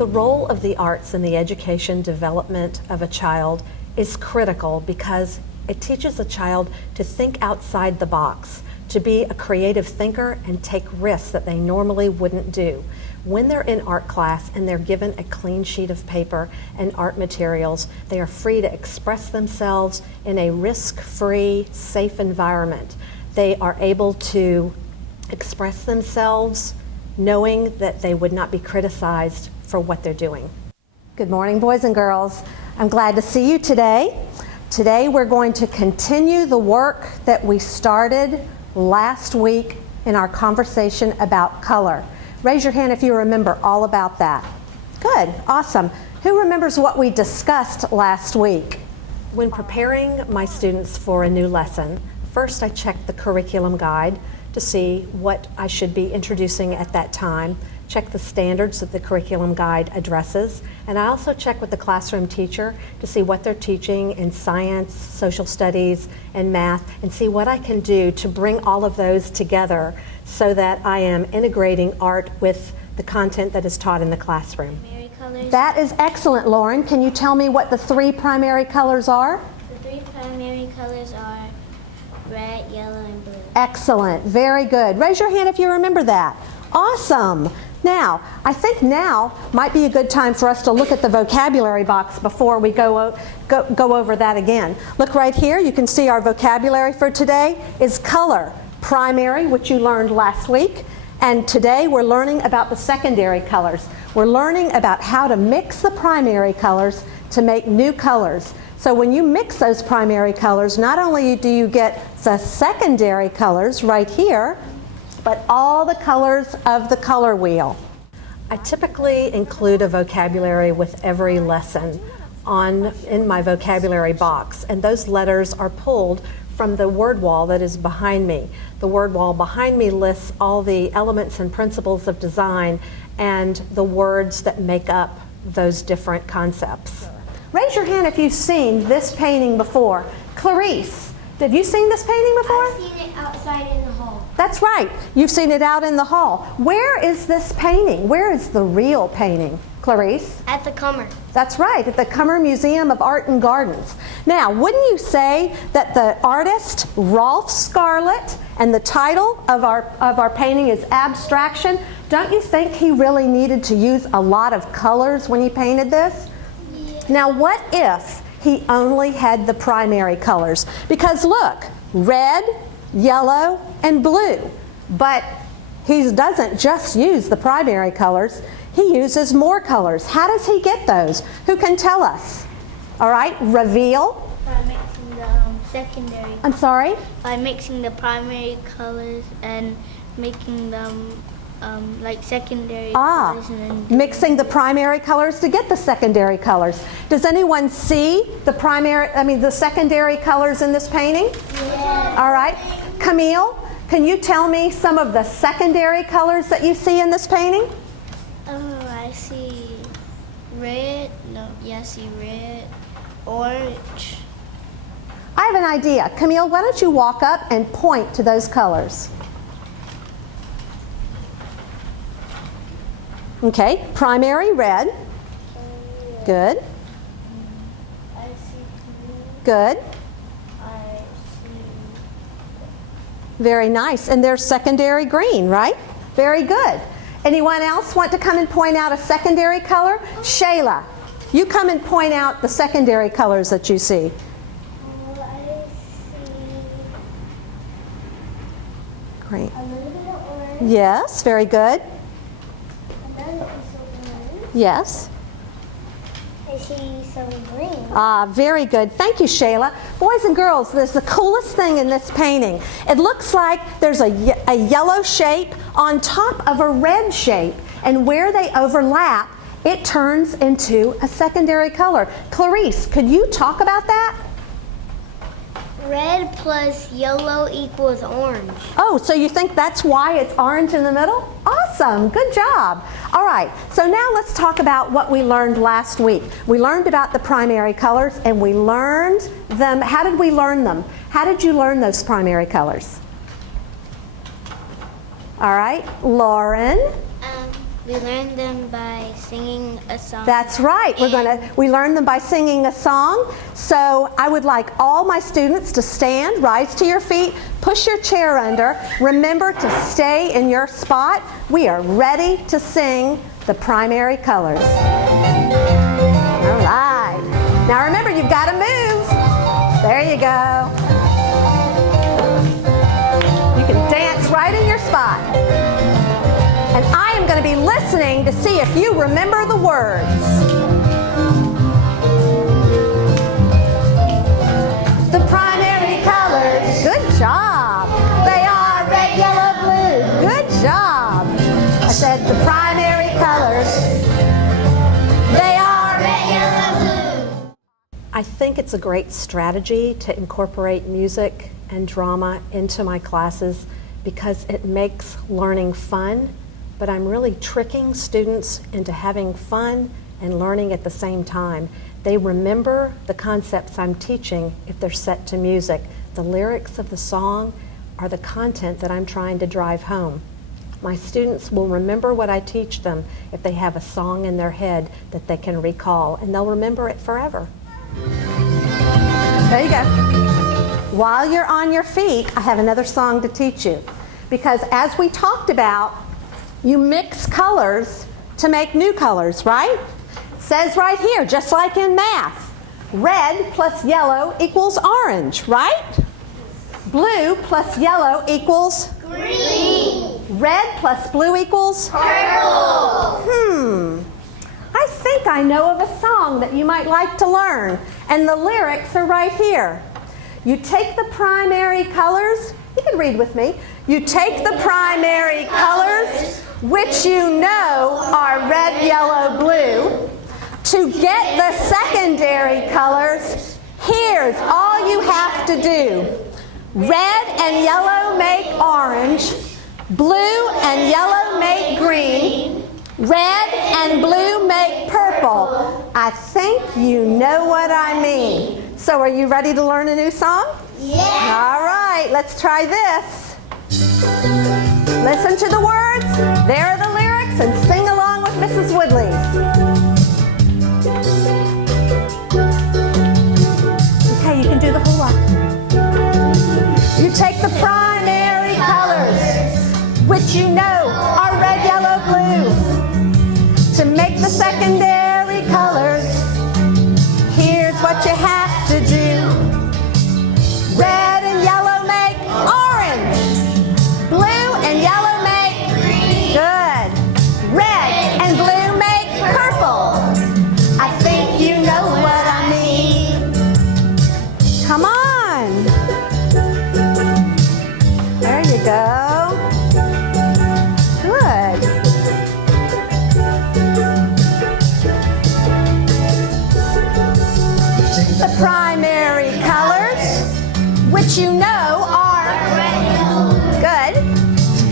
The role of the arts in the education development of a child is critical because it teaches a child to think outside the box, to be a creative thinker and take risks that they normally wouldn't do. When they're in art class and they're given a clean sheet of paper and art materials, they are free to express themselves in a risk-free, safe environment. They are able to express themselves knowing that they would not be criticized for what they're doing. Good morning, boys and girls. I'm glad to see you today. Today we're going to continue the work that we started last week in our conversation about color. Raise your hand if you remember all about that. Good, awesome. Who remembers what we discussed last week? When preparing my students for a new lesson, first I check the curriculum guide to see what I should be introducing at that time, check the standards that the curriculum guide addresses, and I also check with the classroom teacher to see what they're teaching in science, social studies, and math, and see what I can do to bring all of those together so that I am integrating art with the content that is taught in the classroom. That is excellent, Lauren. Can you tell me what the three primary colors are? The three primary colors are red, yellow, and blue. Excellent, very good. Raise your hand if you remember that. Awesome. Now, I think now might be a good time for us to look at the vocabulary box before we go over that again. Look right here, you can see our vocabulary for today is color, primary, which you learned last week, and today we're learning about the secondary colors. We're learning about how to mix the primary colors to make new colors. So when you mix those primary colors, not only do you get the secondary colors right here, but all the colors of the color wheel. I typically include a vocabulary with every lesson in my vocabulary box, and those letters are pulled from the word wall that is behind me. The word wall behind me lists all the elements and principles of design and the words that make up those different concepts. Raise your hand if you've seen this painting before. Clarice, have you seen this painting before? I've seen it outside in the hall. That's right. You've seen it out in the hall. Where is this painting? Where is the real painting, Clarice? At the Cummer. That's right, at the Cummer Museum of Art and Gardens. Now, wouldn't you say that the artist, Rolf Scarlett, and the title of our painting is Abstraction? Don't you think he really needed to use a lot of colors when he painted this? Yeah. Now, what if he only had the primary colors? Because look, red, yellow, and blue. But he doesn't just use the primary colors, he uses more colors. How does he get those? Who can tell us? All right, reveal. By mixing the secondary. I'm sorry? By mixing the primary colors and making them like secondary colors. And then Mixing the primary colors to get the secondary colors. Does anyone see the secondary colors in this painting? Yeah. All right. Camille, can you tell me some of the secondary colors that you see in this painting? Oh, I see red. I see red, orange. I have an idea. Camille, why don't you walk up and point to those colors? Okay, primary red. Good. I see blue. Good. I see. Very nice. And there's secondary green, right? Very good. Anyone else want to come and point out a secondary color? Shayla, you come and point out the secondary colors that you see. Oh, I see Great. a little bit of orange. Yes, very good. Another piece of orange. Yes. I see some green. Very good. Thank you, Shayla. Boys and girls, there's the coolest thing in this painting. It looks like there's a yellow shape on top of a red shape, and where they overlap, it turns into a secondary color. Clarice, could you talk about that? Red plus yellow equals orange. Oh, so you think that's why it's orange in the middle? Awesome, good job. All right, so now let's talk about what we learned last week. We learned about the primary colors and we learned them. How did we learn them? How did you learn those primary colors? All right, Lauren. We learn them by singing a song. That's right. We learn them by singing a song. So I would like all my students to stand, rise to your feet, push your chair under. Remember to stay in your spot. We are ready to sing the primary colors. All right. Now remember, you've got to move. There you go. You can dance right in your spot. And I am going to be listening to see if you remember the words. The primary colors. Good job. They are red, yellow, blue. Good job. I said the primary colors. They are red, yellow, blue. I think it's a great strategy to incorporate music and drama into my classes because it makes learning fun. But I'm really tricking students into having fun and learning at the same time. They remember the concepts I'm teaching if they're set to music. The lyrics of the song are the content that I'm trying to drive home. My students will remember what I teach them if they have a song in their head that they can recall, and they'll remember it forever. There you go. While you're on your feet, I have another song to teach you. Because as we talked about, you mix colors to make new colors, right? It says right here, just like in math, red plus yellow equals orange, right? Blue plus yellow equals green. Red plus blue equals purple. I think I know of a song that you might like to learn, and the lyrics are right here. You take the primary colors, you can read with me. You take the primary colors, which you know are red, yellow, blue. To get the secondary colors, here's all you have to do. Red and yellow make orange. Blue and yellow make green. Red and blue make purple. I think you know what I mean. So are you ready to learn a new song? Yeah. All right, let's try this. Listen to the words, there are the lyrics, and sing along with Mrs. Woodlief. Okay, you can do the whole lot. You take the primary colors, which you know are red, yellow, blue. To make the secondary colors, here's what you have to do. Red and yellow make orange. Blue and yellow make green. Good. Red and blue make purple. I think you know what I mean. Come on. There you go. Good. The primary colors, which you know are good.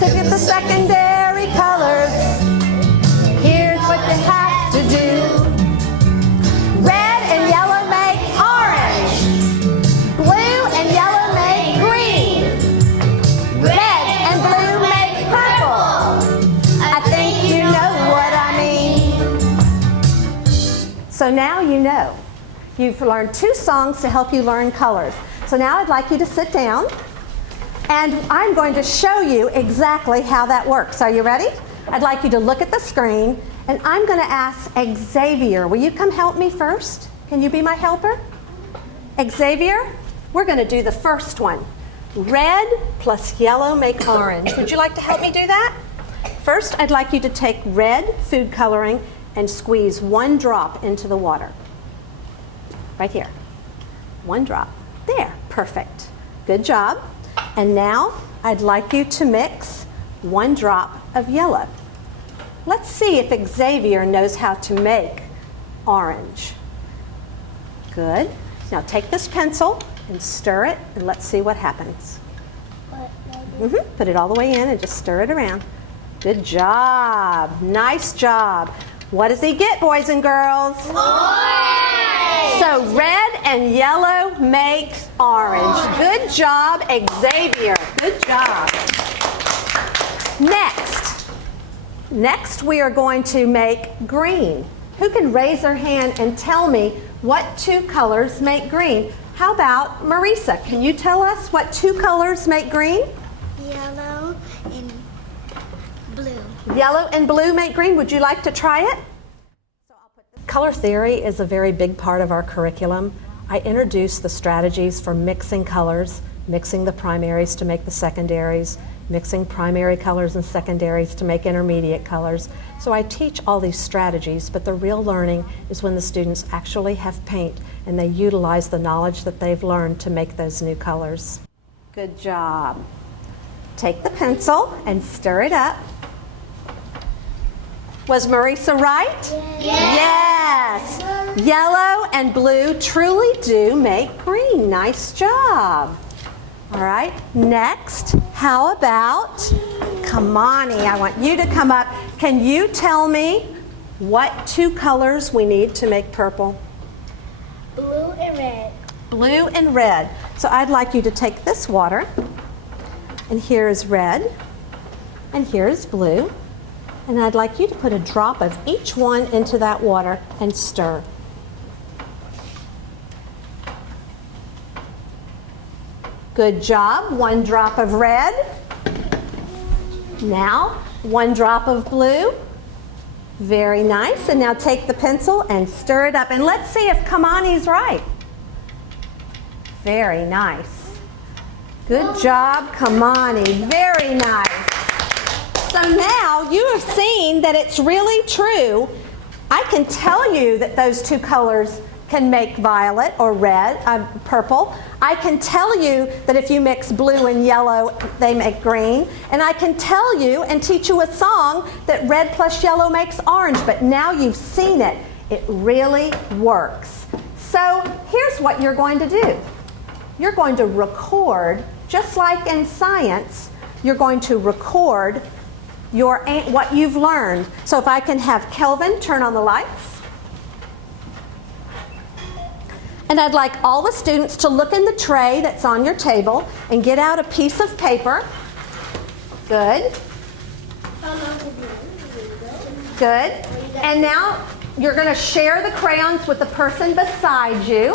To get the secondary colors, here's what you have to do. Red and yellow make orange. Blue and yellow make green. Red and blue make purple. I think you know what I mean. So now you know. You've learned 2 songs to help you learn colors. So now I'd like you to sit down, and I'm going to show you exactly how that works. Are you ready? I'd like you to look at the screen, and I'm going to ask Xavier. Will you come help me first? Can you be my helper? Xavier, we're going to do the first one. Red plus yellow make orange. Would you like to help me do that? First, I'd like you to take red food coloring and squeeze 1 drop into the water. Right here. 1 drop. There. Perfect. Good job. And now I'd like you to mix 1 drop of yellow. Let's see if Xavier knows how to make orange. Good. Now take this pencil and stir it, and let's see what happens. Put it all the way in and just stir it around. Good job. Nice job. What does he get, boys and girls? Orange! So red and yellow makes orange. Good job, Xavier. Good job. Next, Next, we are going to make green. Who can raise their hand and tell me what two colors make green? How about Marisa? Can you tell us what two colors make green? Yellow and blue. Yellow and blue make green. Would you like to try it? Color theory is a very big part of our curriculum. I introduce the strategies for mixing colors, mixing the primaries to make the secondaries, mixing primary colors and secondaries to make intermediate colors. So I teach all these strategies, but the real learning is when the students actually have paint and they utilize the knowledge that they've learned to make those new colors. Good job. Take the pencil and stir it up. Was Marisa right? Yes. Yellow and blue truly do make green. Nice job. All right, next, how about Kamani? I want you to come up. Can you tell me what two colors we need to make purple? Blue and red. Blue and red. So I'd like you to take this water, and here is red, and here is blue, and I'd like you to put a drop of each one into that water and stir. Good job. One drop of red. Now, one drop of blue. Very nice. And now take the pencil and stir it up. And let's see if Kamani's right. Very nice. Good job, Kamani. Very nice. So now you have seen that it's really true. I can tell you that those two colors can make violet or red, purple. I can tell you that if you mix blue and yellow, they make green. And I can tell you and teach you a song that red plus yellow makes orange. But now you've seen it. It really works. So here's what you're going to do. You're going to record, just like in science, you're going to record what you've learned. So if I can have Kelvin turn on the lights. And I'd like all the students to look in the tray that's on your table and get out a piece of paper. Good. Good. And now you're going to share the crayons with the person beside you.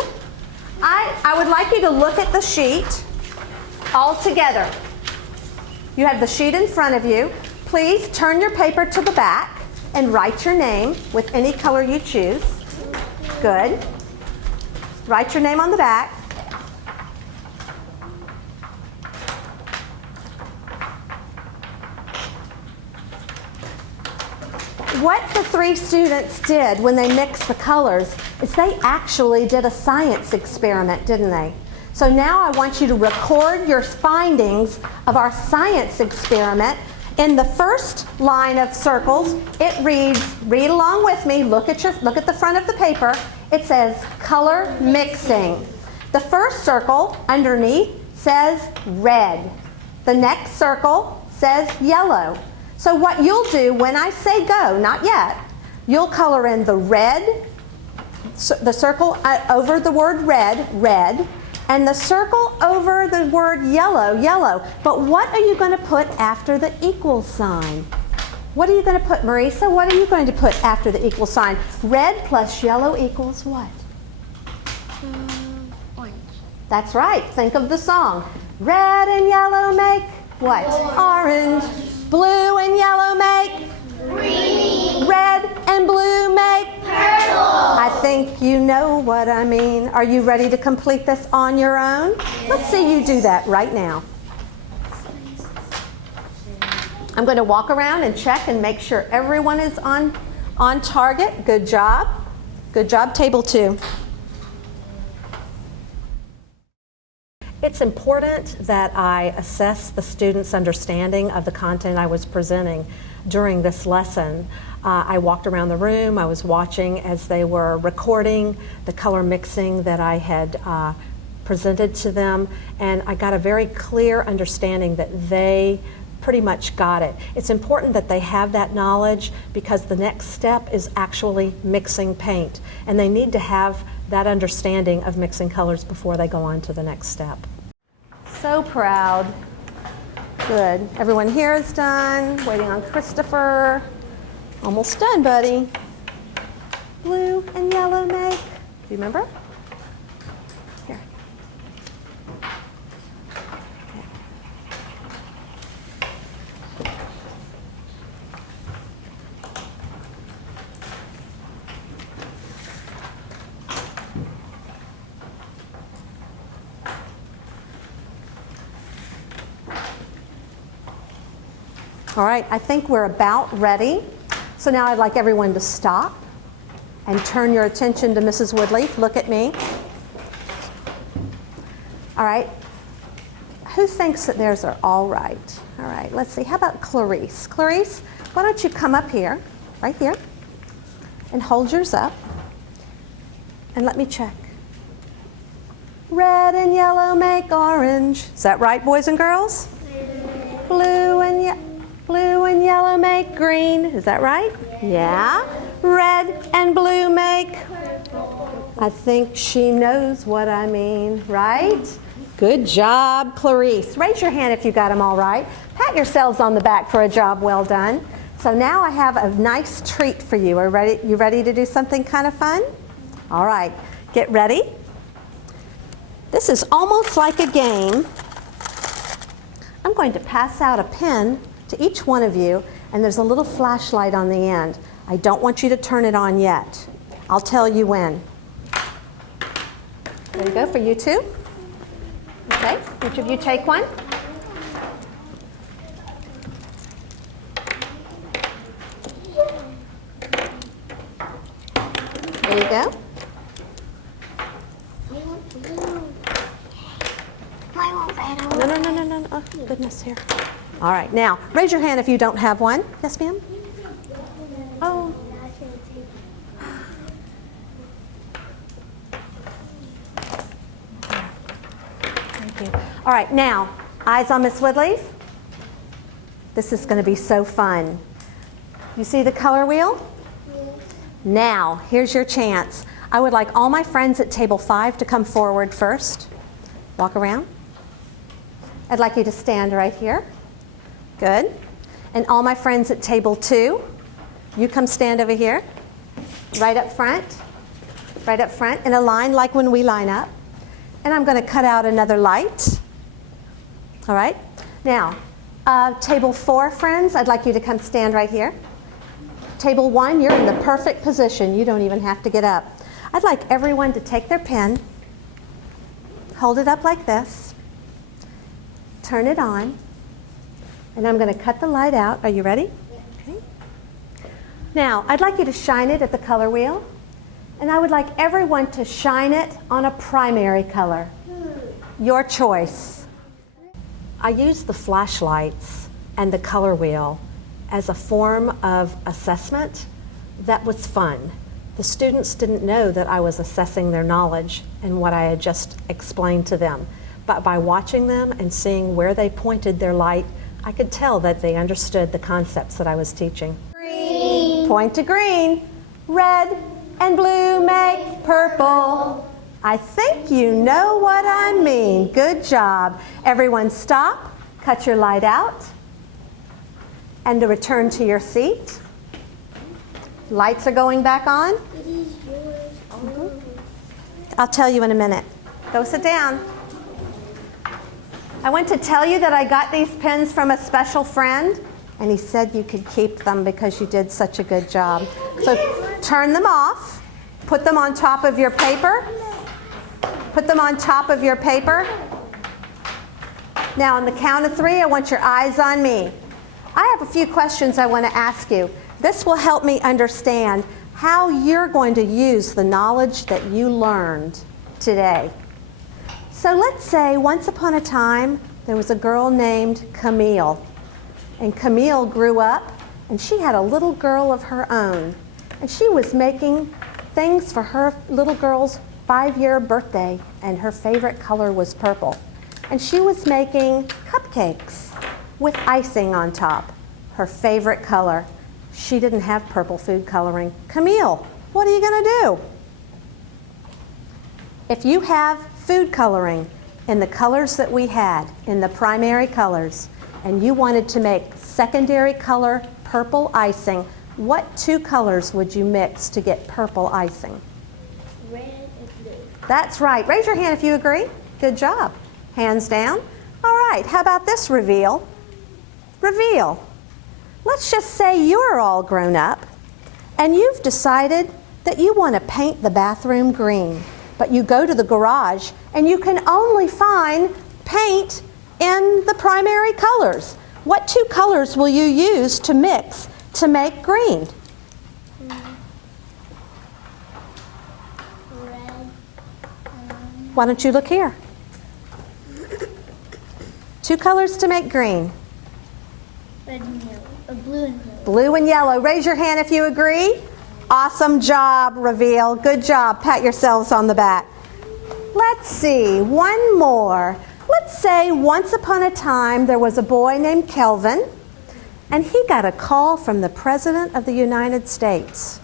I would like you to look at the sheet all together. You have the sheet in front of you. Please turn your paper to the back and write your name with any color you choose. Good. Write your name on the back. What the three students did when they mixed the colors is they actually did a science experiment, didn't they? So now I want you to record your findings of our science experiment. In the first line of circles, it reads, read along with me, look at the front of the paper. It says color mixing. The first circle underneath says red. The next circle says yellow. So what you'll do when I say go, not yet, you'll color in the red, the circle over the word red, red, and the circle over the word yellow, yellow. But what are you going to put after the equal sign? What are you going to put, Marisa? What are you going to put after the equal sign? Red plus yellow equals what? Orange. That's right. Think of the song. Red and yellow make what? Orange. Blue and yellow make green. Red and blue make purple. I think you know what I mean. Are you ready to complete this on your own? Yes. Let's see you do that right now. I'm going to walk around and check and make sure everyone is on target. Good job. Good job, table 2. It's important that I assess the students' understanding of the content I was presenting during this lesson. I walked around the room. I was watching as they were recording the color mixing that I had presented to them, and I got a very clear understanding that they pretty much got it. It's important that they have that knowledge because the next step is actually mixing paint, and they need to have that understanding of mixing colors before they go on to the next step. So proud. Good. Everyone here is done. Waiting on Christopher. Almost done, buddy. Blue and yellow make. Do you remember? Here. Okay. All right, I think we're about ready. So now I'd like everyone to stop and turn your attention to Mrs. Woodlief. Look at me. All right. Who thinks that theirs are all right? All right, let's see. How about Clarice? Clarice, why don't you come up here, right here, and hold yours up. And let me check. Red and yellow make orange. Is that right, boys and girls? Blue and yellow make green. Is that right? Yeah. Red and blue make. I think she knows what I mean, right? Good job, Clarice. Raise your hand if you got them all right. Pat yourselves on the back for a job well done. So now I have a nice treat for you. You ready to do something kind of fun? All right, get ready. This is almost like a game. I'm going to pass out a pen to each one of you, and there's a little flashlight on the end. I don't want you to turn it on yet. I'll tell you when. There you go for you two. Okay, each of you take one. There you go. No. Oh, goodness, here. All right, now, raise your hand if you don't have one. Yes, ma'am? Oh. Thank you. All right, now, eyes on Miss Woodlief. This is going to be so fun. You see the color wheel? Yes. Now, here's your chance. I would like all my friends at table 5 to come forward first. Walk around. I'd like you to stand right here. Good. And all my friends at table 2, you come stand over here. Right up front in a line like when we line up. And I'm going to cut out another light. All right. Now, table 4 friends, I'd like you to come stand right here. Table 1, you're in the perfect position. You don't even have to get up. I'd like everyone to take their pen, hold it up like this, turn it on, and I'm going to cut the light out. Are you ready? Okay. Now, I'd like you to shine it at the color wheel, and I would like everyone to shine it on a primary color. Your choice. I use the flashlights and the color wheel as a form of assessment that was fun. The students didn't know that I was assessing their knowledge and what I had just explained to them. But by watching them and seeing where they pointed their light, I could tell that they understood the concepts that I was teaching. Green. Point to green. Red and blue make purple. I think you know what I mean. Good job. Everyone stop, cut your light out, and to return to your seat. Lights are going back on. It is yours. I'll tell you in a minute. Go sit down. I went to tell you that I got these pens from a special friend, and he said you could keep them because you did such a good job. So turn them off, put them on top of your paper. Put them on top of your paper. Now on the count of 3, I want your eyes on me. I have a few questions I want to ask you. This will help me understand how you're going to use the knowledge that you learned today. So let's say once upon a time there was a girl named Camille. And Camille grew up and she had a little girl of her own. And she was making things for her little girl's 5-year birthday, and her favorite color was purple. And she was making cupcakes with icing on top, her favorite color. She didn't have purple food coloring. Camille, what are you going to do? If you have food coloring in the colors that we had, in the primary colors, and you wanted to make secondary color purple icing, What two colors would you mix to get purple icing? Red and blue. That's right. Raise your hand if you agree. Good job. Hands down. All right, how about this reveal? Reveal. Let's just say you're all grown up and you've decided that you want to paint the bathroom green, but you go to the garage and you can only find paint in the primary colors. What two colors will you use to mix to make green? Red. Why don't you look here? Two colors to make green. Red and yellow. Blue and yellow. Blue and yellow. Raise your hand if you agree. Awesome job, Reveal. Good job. Pat yourselves on the back. Let's see, one more. Let's say once upon a time there was a boy named Kelvin, and he got a call from the President of the United States.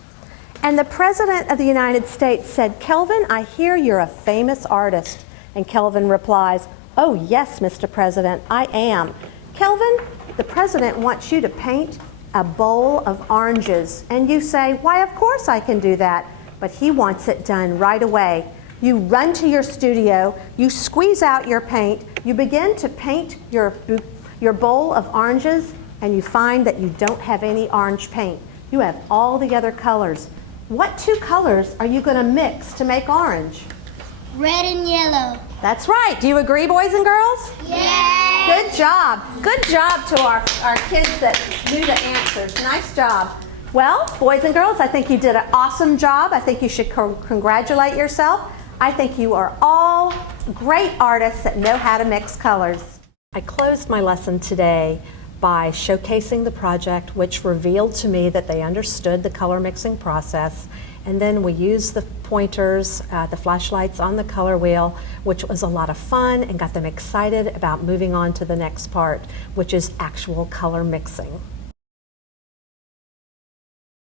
And the President of the United States said, "Kelvin, I hear you're a famous artist." And Kelvin replies, "Oh yes, Mr. President, I am. Kelvin, the President wants you to paint a bowl of oranges." And you say, "Why, of course I can do that." But he wants it done right away. You run to your studio, you squeeze out your paint, you begin to paint your bowl of oranges, and you find that you don't have any orange paint. You have all the other colors. What two colors are you going to mix to make orange? Red and yellow. That's right. Do you agree, boys and girls? Yes. Good job. Good job to our kids that knew the answers. Nice job. Well, boys and girls, I think you did an awesome job. I think you should congratulate yourself. I think you are all great artists that know how to mix colors. I closed my lesson today by showcasing the project, which revealed to me that they understood the color mixing process. And then we used the pointers, the flashlights on the color wheel, which was a lot of fun and got them excited about moving on to the next part, which is actual color mixing.